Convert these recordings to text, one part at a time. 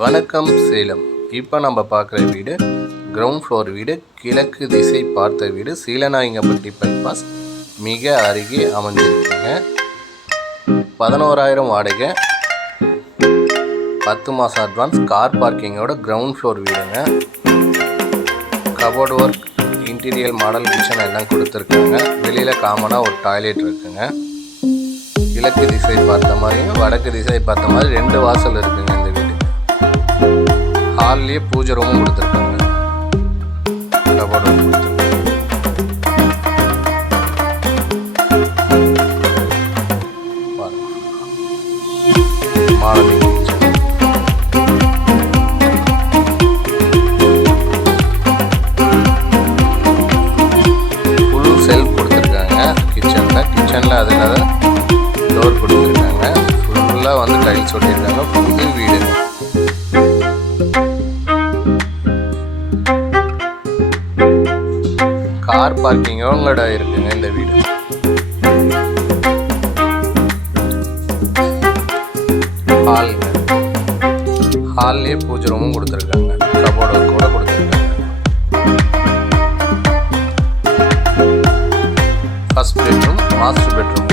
வணக்கம் சேலம். இப்போ நம்ம பார்க்குற வீடு கிரவுண்ட் ஃப்ளோர் வீடு, கிழக்கு திசை பார்த்த வீடு, சீலநாயங்கப்பட்டி பைபாஸ் மிக அருகே அமைஞ்சிருக்குங்க. 11,000 வாடகை, 10 மாதம் அட்வான்ஸ், கார் பார்க்கிங்கோட கிரவுண்ட் ஃப்ளோர் வீடுங்க. Cupboard work, interior model kitchen எல்லாம் கொடுத்துருக்காங்க. வெளியில் காமனாக ஒரு டாய்லெட் இருக்குங்க. கிழக்கு திசை பார்த்த மாதிரியும் வடக்கு திசை பார்த்த மாதிரி 2 வாசல் இருக்குங்க இந்த வீட்டுக்கு. ஹால்லேயே பூஜை ரூமும் கொடுத்துருக்காங்க. கபோர்டு மாடலிங் ஃபுல் செல்ஃப் கொடுத்துருக்காங்க. கிச்சனில் அதில் டோர் கொடுத்துருக்காங்க. ஃபுல்லாக வந்து டைல்ஸ் ஒட்டியிருக்காங்க. புது வீடு. கார் பார்க்கிங்கோட இருக்குங்க இந்த வீடு. ஹால்லேயே பூஜை ரூமும் கொடுத்துருக்காங்க. கபோர்டு கூட கொடுத்துருக்காங்க. First bedroom, master bedroom.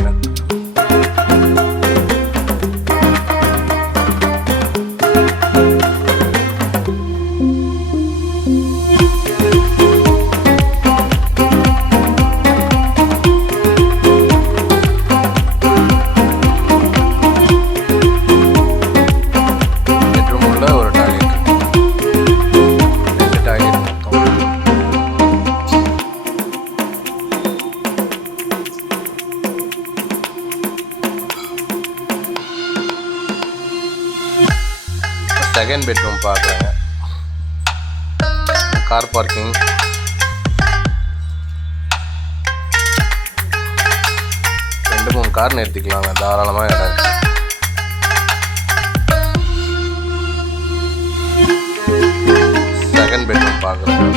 Second bedroom பார்க்குறாங்க. கார் பார்க்கிங், ரெண்டு 3 கார் நிறுத்திக்கலாங்க. தாராளமாக இடம் இருக்கு. செகண்ட் பெட்ரூம் பார்க்குறாங்க.